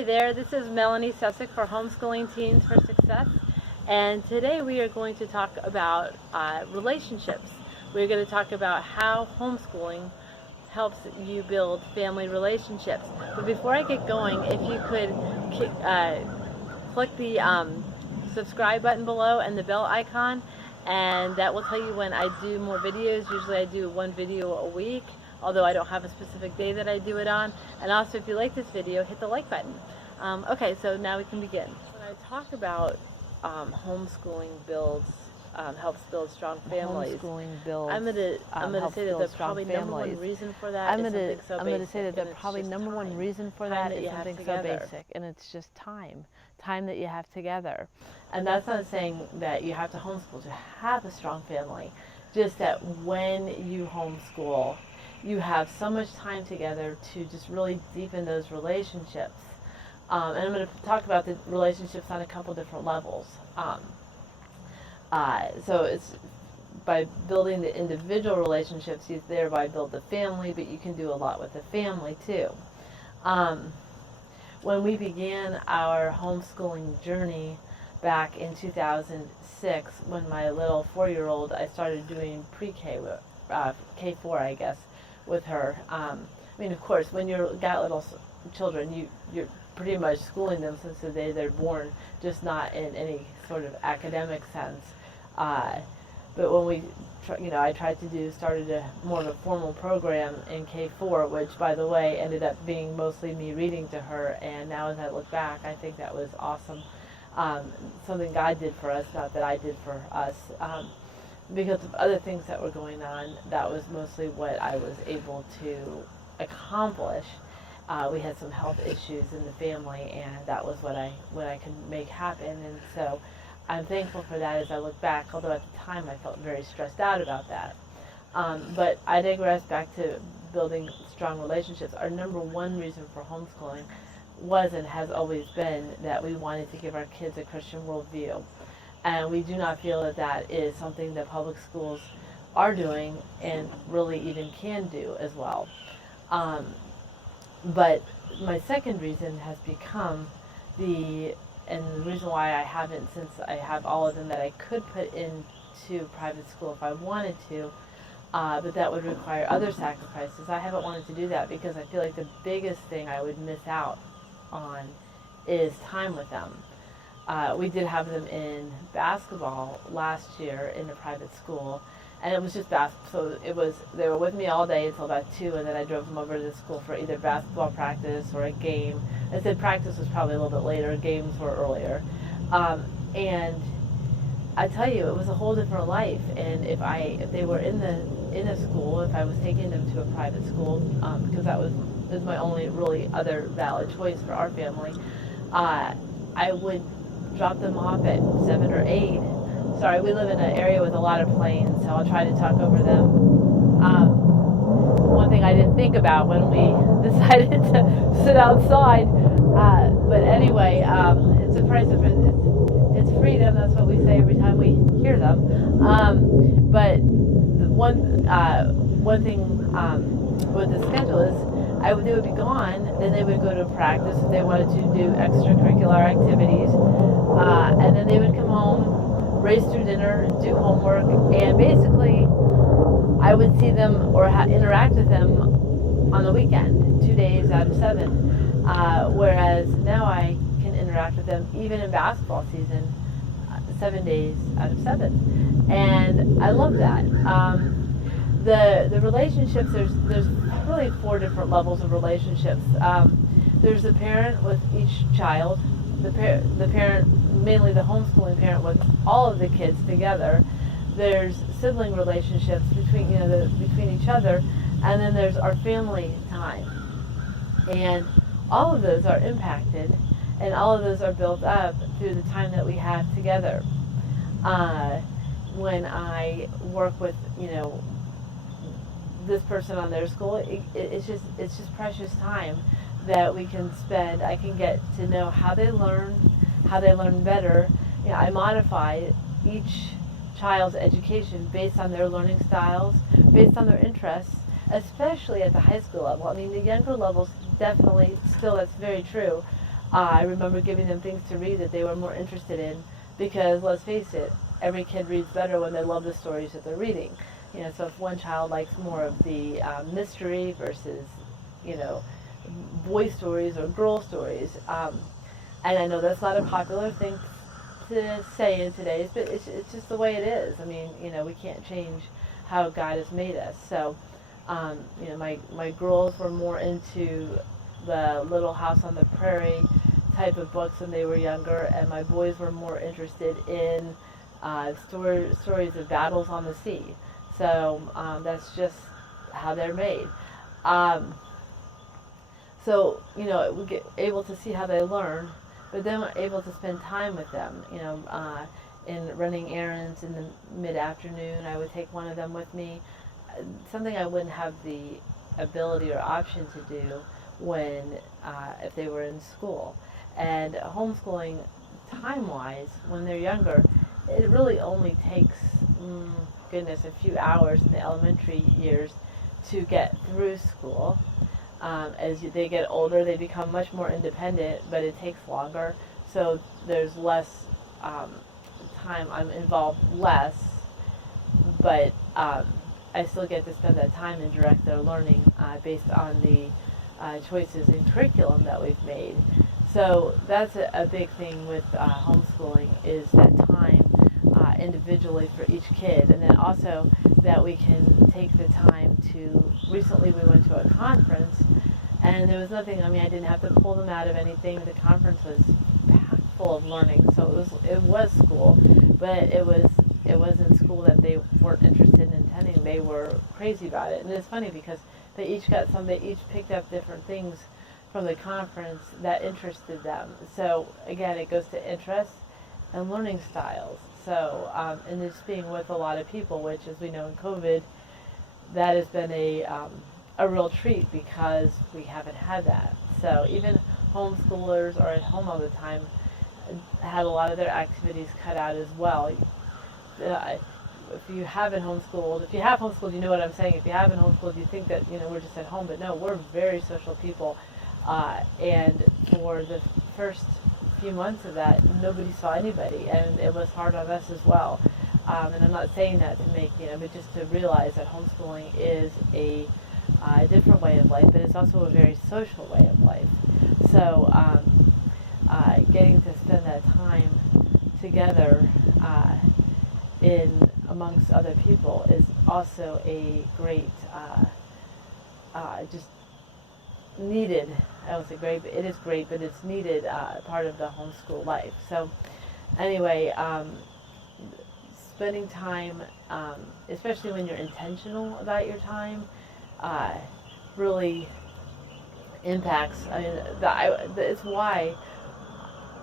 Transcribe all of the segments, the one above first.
Hey there, this is Melanie Sessick for Homeschooling Teens for Success, and today we are going to talk about relationships. We're going to talk about how homeschooling helps you build family relationships. But before I get going, if you could click the subscribe button below and the bell icon, and that will tell you when I do more videos. Usually I do one video a week, although I don't have a specific day that I do it on. And also, if you like this video, hit the like button. Okay, so now we can begin. When I talk about homeschooling builds, helps build strong families. Homeschooling Builds. I'm gonna say that the probably number one reason for that is something so basic. I'm gonna say that the probably number one reason for that is something so basic, and it's just time that you have together. And that's not saying that you have to homeschool to have a strong family. Just that when you homeschool, you have so much time together to just really deepen those relationships. And I'm going to talk about the relationships on a couple different levels. So it's by building the individual relationships, you thereby build the family, but you can do a lot with the family too. When we began our homeschooling journey back in 2006, when my little 4-year-old, I started doing pre-K, K4 I guess, with her. I mean, of course, when you've got little children, you're pretty much schooling them since the day they're born, just not in any sort of academic sense. But when I started a more of a formal program in K4, which, by the way, ended up being mostly me reading to her. And now, as I look back, I think that was awesome. Something God did for us, not that I did for us. Because of other things that were going on, that was mostly what I was able to accomplish. We had some health issues in the family, and that was what I could make happen. And so I'm thankful for that as I look back, although at the time I felt very stressed out about that. But I digress back to building strong relationships. Our number one reason for homeschooling was and has always been that we wanted to give our kids a Christian worldview. And we do not feel that that is something that public schools are doing and really even can do as well. But my second reason has become and the reason why I haven't, since I have all of them that I could put into private school if I wanted to, but that would require other sacrifices. I haven't wanted to do that because I feel like the biggest thing I would miss out on is time with them. We did have them in basketball last year in a private school, and it was just basketball. So they were with me all day until about 2, and then I drove them over to the school for either basketball practice or a game. I said practice was probably a little bit later, games were earlier. And I tell you, it was a whole different life. And if they were in a school, if I was taking them to a private school, because that was my only really other valid choice for our family, I would drop them off at 7 or 8. Sorry, we live in an area with a lot of planes, so I'll try to talk over them. One thing I didn't think about when we decided to sit outside, but anyway, it's a price of it's freedom. That's what we say every time we hear them. But one thing with the schedule is they would be gone, then they would go to practice if they wanted to do extracurricular activities, and then they would come home, race through dinner, do homework, and basically I would see them or interact with them on the weekend, 2 days out of 7, whereas now I can interact with them even in basketball season, 7 days out of 7, and I love that. The relationships, there's really 4 different levels of relationships. There's the parent with each child, the parent, mainly the homeschooling parent, with all of the kids together. There's sibling relationships between each other, and then there's our family time. And all of those are impacted, and all of those are built up through the time that we have together. When I work with this person on their school, it's just precious time that we can spend. I can get to know how they learn better. I modify each child's education based on their learning styles, based on their interests, especially at the high school level. I mean, the younger levels, definitely, still that's very true. I remember giving them things to read that they were more interested in, because let's face it, every kid reads better when they love the stories that they're reading. So if one child likes more of the mystery versus, you know, boy stories or girl stories, and I know that's not a popular thing to say in today's, but it's just the way it is. I mean, we can't change how God has made us. So, my girls were more into the Little House on the Prairie type of books when they were younger, and my boys were more interested in stories of battles on the sea. So that's just how they're made. So, we get able to see how they learn, but then we're able to spend time with them, in running errands in the mid-afternoon. I would take one of them with me, something I wouldn't have the ability or option to do when, if they were in school. And homeschooling, time-wise, when they're younger, it really only takes, a few hours in the elementary years to get through school. As they get older, they become much more independent, but it takes longer. So there's less time. I'm involved less, but I still get to spend that time and direct their learning based on the choices in curriculum that we've made. So that's a big thing with homeschooling, is that time individually for each kid, and then also that we can take the time to. Recently we went to a conference, and there was nothing. I didn't have to pull them out of anything. The conference was packed full of learning, so it was school, but it wasn't school that they weren't interested in attending. They were crazy about it, and it's funny because they each picked up different things from the conference that interested them. So again, it goes to interests and learning styles. So, and just being with a lot of people, which, as we know, in COVID, that has been a real treat, because we haven't had that. So even homeschoolers are at home all the time had a lot of their activities cut out as well. If you haven't homeschooled, you know what I'm saying. If you haven't homeschooled, you think that, we're just at home, but no, we're very social people. And for the first few months of that, nobody saw anybody, and it was hard on us as well. And I'm not saying that to make, but just to realize that homeschooling is a different way of life, but it's also a very social way of life. So getting to spend that time together in amongst other people is also a great, just needed. I don't say great, but it is great, but it's needed part of the homeschool life. So anyway, spending time, especially when you're intentional about your time, really impacts. It's why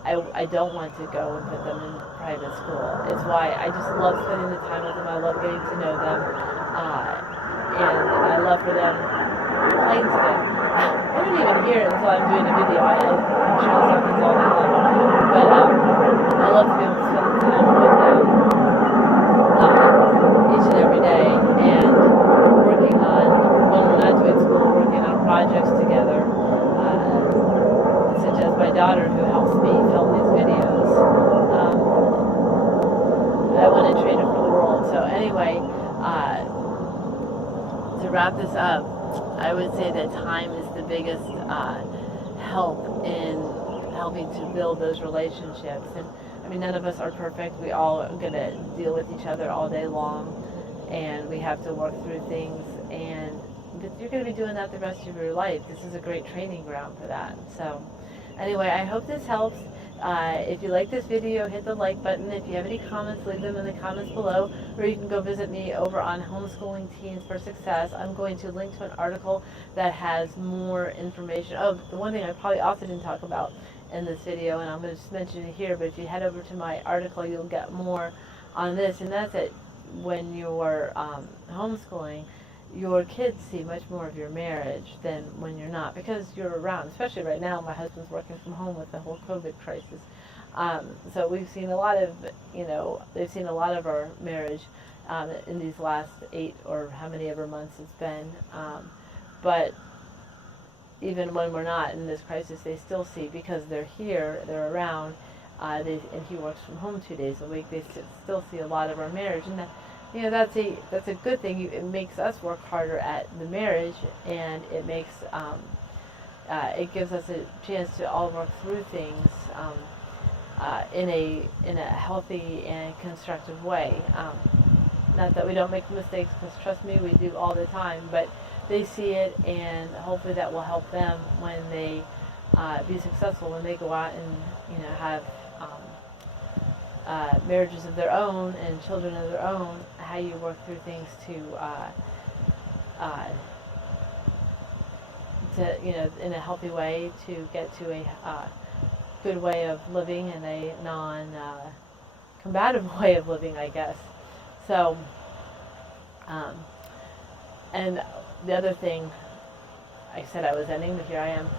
I don't want to go and put them in private school. It's why I just love spending the time with them. I love getting to know them, and I love for them playing together. I don't even hear it until I'm doing a video. I'm sure this happens all day long. But I love to be able to spend the time with them each and every day, and working on, when we're not doing school, working on projects together, such as my daughter, who helps me film these videos. I want to train her for the world. So anyway, to wrap this up, I would say that time is the biggest help in helping to build those relationships. And none of us are perfect. We all are going to deal with each other all day long, and we have to work through things. And you're going to be doing that the rest of your life. This is a great training ground for that. So anyway, I hope this helps. If you like this video, hit the like button. If you have any comments, leave them in the comments below, or you can go visit me over on Homeschooling Teens for Success. I'm going to link to an article that has more information. Oh, the one thing I probably also didn't talk about in this video, and I'm going to just mention it here, but if you head over to my article, you'll get more on this, and that's it. When you're homeschooling, your kids see much more of your marriage than when you're not, because you're around. Especially right now, my husband's working from home with the whole COVID crisis. So we've seen a lot of, they've seen a lot of our marriage in these last 8 or how many ever months it's been. But even when we're not in this crisis, they still see, because they're here, they're around, and he works from home 2 days a week. They still see a lot of our marriage, and that, that's a good thing. It makes us work harder at the marriage, and it makes it gives us a chance to all work through things in a healthy and constructive way. Not that we don't make mistakes, because trust me, we do all the time, but they see it, and hopefully that will help them when they be successful, when they go out and have marriages of their own and children of their own, how you work through things to in a healthy way, to get to a good way of living and a non-combative way of living, I guess. So, and the other thing, I said I was ending, but here I am.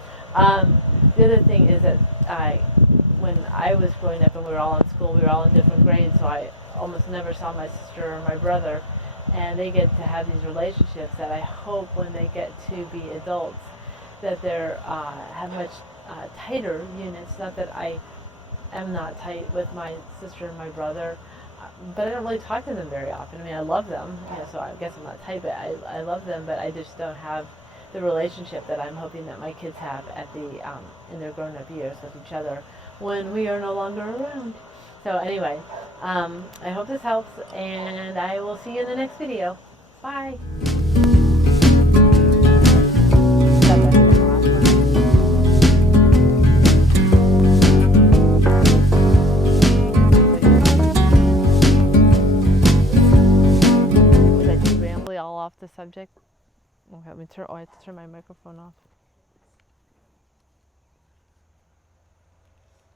The other thing is that when I was growing up and we were all in school, we were all in different grades, so I almost never saw my sister or my brother, and they get to have these relationships that I hope when they get to be adults, that they're have much tighter units. Not that I am not tight with my sister and my brother, but I don't really talk to them very often. I mean, I love them, so I guess I'm not tight, but I love them, but I just don't have the relationship that I'm hoping that my kids have at the in their grown-up years with each other when we are no longer around. So anyway, I hope this helps, and I will see you in the next video. Bye. Was I too rambly all off the subject? Okay, I have to turn my microphone off.